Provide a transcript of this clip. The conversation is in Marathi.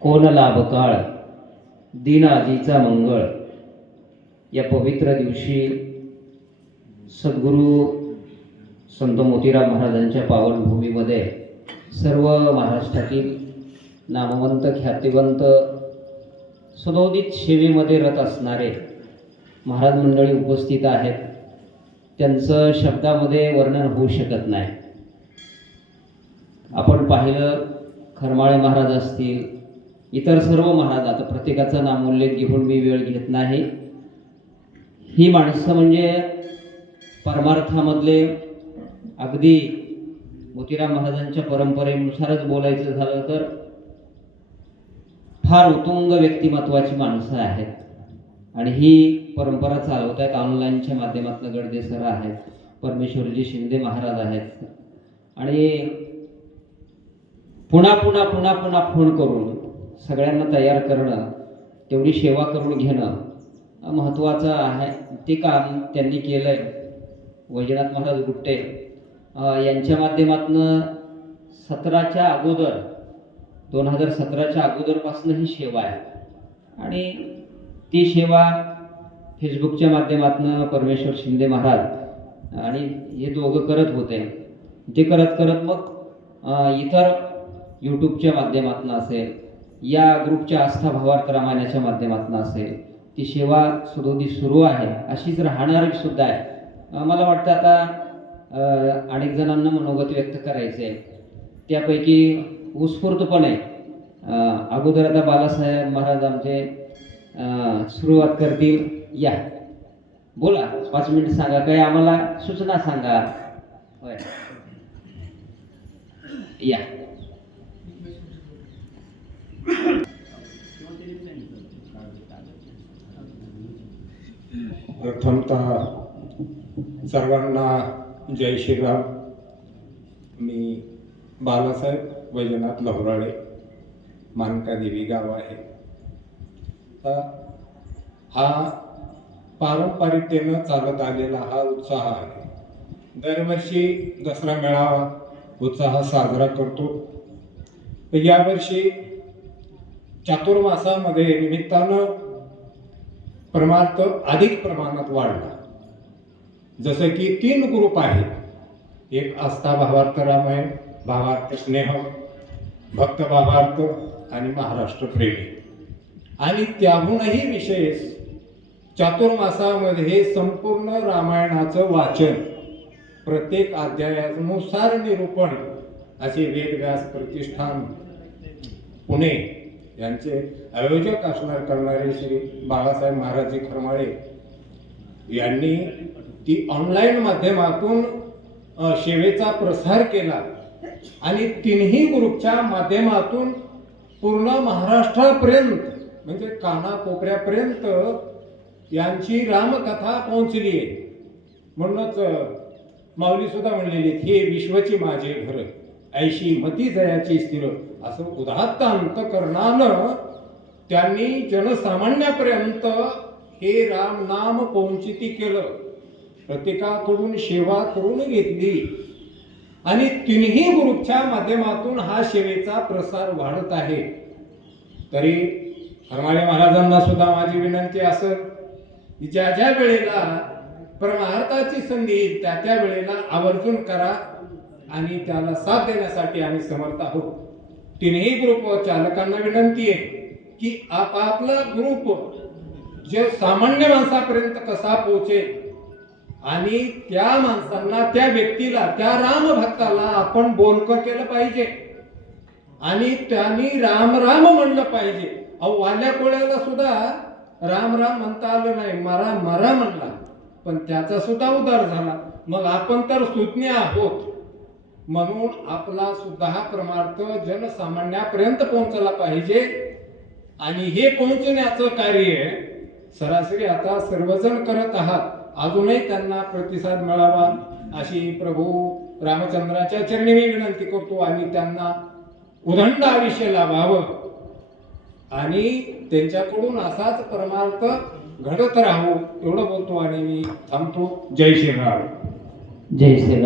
कोण लाभ काळ दिन आजीचा मंगळ. या पवित्र दिवशी सद्गुरू संत मोतीराम महाराजांच्या पावनभूमीमध्ये सर्व महाराष्ट्रातील नामवंत ख्यातिवंत सदोदित सेवेमध्ये रत असणारे महाराज मंडळी उपस्थित आहेत. त्यांचं शब्दामध्ये वर्णन होऊ शकत नाही. आपण पाहिलं खरमाळे महाराज असतील इतर सर्व महाराज आता प्रत्येकाचा नामोल्लेख घेऊन मी वेळ घेत नाही. ही माणसं म्हणजे परमार्थामधले अगदी मोतीराम महाराजांच्या परंपरेनुसारच बोलायचं झालं तर फार उत्तुंग व्यक्तिमत्वाची माणसं आहेत. आणि ही परंपरा चालवत आहेत ऑनलाईनच्या माध्यमातून गडदेसर आहेत परमेश्वरजी शिंदे महाराज आहेत. आणि पुन्हा पुन्हा पुन्हा पुन्हा फोन करून सगळ्यांना तयार करणं तेवढी सेवा करून घेणं महत्त्वाचं आहे. ते काम त्यांनी केलं आहे वैजनाथ महाराज गुट्टे यांच्या माध्यमातून सतराच्या अगोदर दोन हजार सतराच्या अगोदरपासून ही सेवा आहे. आणि ती सेवा फेसबुकच्या माध्यमातून परमेश्वर शिंदे महाराज आणि हे दोघं करत होते. ते करत करत मग इतर यूट्यूबच्या माध्यमातून असेल या ग्रुपच्या आस्था भावार्थ रामायणाच्या माध्यमातून असेल ती सेवा सुरोधी सुरू आहे अशीच राहणारी सुद्धा आहे. मला वाटतं आता अनेक जणांना मनोगत व्यक्त करायचे आहे त्यापैकी उत्स्फूर्तपणे अगोदर आता बालासाहेब महाराज आमचे सुरुवात करतील. या. बोला पाच मिनिट सांगा काही आम्हाला सूचना सांगा. होय. या. प्रथमतः सर्वांना जय श्रीराम. मी बालासाहेब वैजनाथ लवराळे मानकादेवी गाव आहे. हा पारंपरिकतेनं चालत आलेला हा उत्साह आहे. दरवर्षी दसरा मेळावा उत्साह साजरा करतो. यावर्षी चातुर्मासामध्ये निमित्तानं परमार्थ अधिक प्रमाणात वाढला. जसं की तीन ग्रुप आहेत. एक आस्था भावार्थ रामायण भावार्थ स्नेह भक्त भावार्थ आणि महाराष्ट्र प्रेमी. आणि त्याहूनही विशेष चातुर्मासामध्ये संपूर्ण रामायणाचं वाचन प्रत्येक अध्यायानुसार निरूपण असे वेदव्यास प्रतिष्ठान पुणे यांचे आयोजक असणार करणारे श्री बाळासाहेब महाराजी खरमाळे. यांनी ती ऑनलाईन माध्यमातून सेवेचा प्रसार केला आणि तिन्ही ग्रुपच्या माध्यमातून पूर्ण महाराष्ट्रापर्यंत म्हणजे कानाकोपऱ्यापर्यंत यांची रामकथा पोहोचली आहे. म्हणूनच माऊलीसुद्धा माऊली सुद्धा म्हणलेली हे विश्वची माझे घर ऐशी मती जयाची स्थिर. असं उदात्त अंतकरणानं त्यांनी जनसामान्यापर्यंत हे राम नाम पोंचिती केलं. प्रत्येकाकडून सेवा करून घेतली. आणि तिन्ही ग्रुपच्या माध्यमातून हा सेवेचा प्रसार वाढत आहे. तरी हरमाले महाराजांना सुद्धा माझी विनंती असं की ज्या ज्या वेळेला परमार्थाची संधी त्या त्या वेळेला आवर्जून करा आणि त्याला साथ देण्यासाठी आम्ही समर्थ आहोत. तिन्ही ग्रुप चालकांना विनंती आहे की आपापला ग्रुप जे सामान्य माणसापर्यंत कसा पोहोचेल आणि त्या माणसांना त्या व्यक्तीला त्या राम भक्ताला आपण बोलकं केलं पाहिजे. आणि त्यांनी राम राम म्हणलं पाहिजे. अहो वाल्या कोळ्याला सुद्धा राम राम म्हणता आलं नाही मरा मरा म्हणला. पण त्याचा सुद्धा उदार झाला. मग आपण तर सुज्ञ आहोत. म्हणून आपला सुद्धा हा परमार्थ जनसामान्यापर्यंत पोहोचला पाहिजे. आणि हे पोहोचण्याचं कार्य सरासरी आता सर्वजण करत आहात. अजूनही त्यांना प्रतिसाद मिळावा अशी प्रभू रामचंद्राच्या चरणी मी विनंती करतो आणि त्यांना उदंड आयुष्य लाभावं. आणि त्यांच्याकडून असाच परमार्थ घडत राहू एवढं बोलतो आणि मी थांबतो. जय श्रीराम. जय श्री